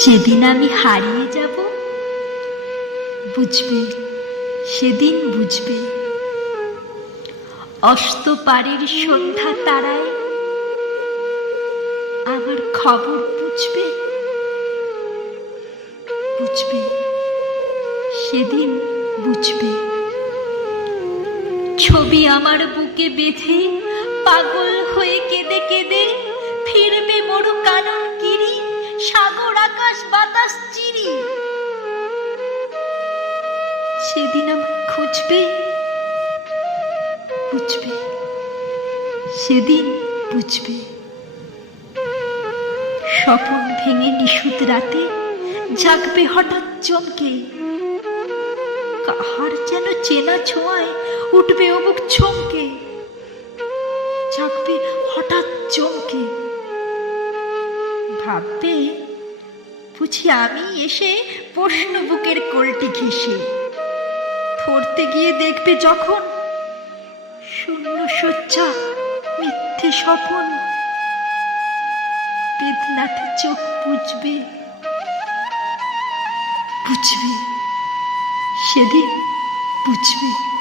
যেদিন আমি হারিয়ে যাব, বুঝবে, সেদিন বুঝবে। অস্ত পারের সন্ধ্যা তারায় আমার খবর বুঝবে, বুঝবে, সেদিন বুঝবে। ছবি আমার বুকে বেঁধে পাগল হয়ে কেঁদে কেঁদে ফিরবে মরু কানন গিরি, সাগর আকাশ বাতাস চিরি। সেদিন আমায় খুঁজবে, বুঝবে, সেদিন বুঝবে। স্বপন ভেঙে নিশুত রাতে জাগবে হঠাৎ চমকে, কাহার যেন চেনা ছোঁয়ায় উঠবে অমুক চমকে, জাগবে হঠাৎ চমকে। ভাববে বুঝি আমি এসে প্রশ্ন বুকের কোলটি ঘেঁষে, ধরতে গিয়ে দেখবে যখন শূন্য শয্যা মিথ্যে স্বপন, বেদনাতে চোখ বুঝবে, বুঝবে, সেদিন বুঝবে।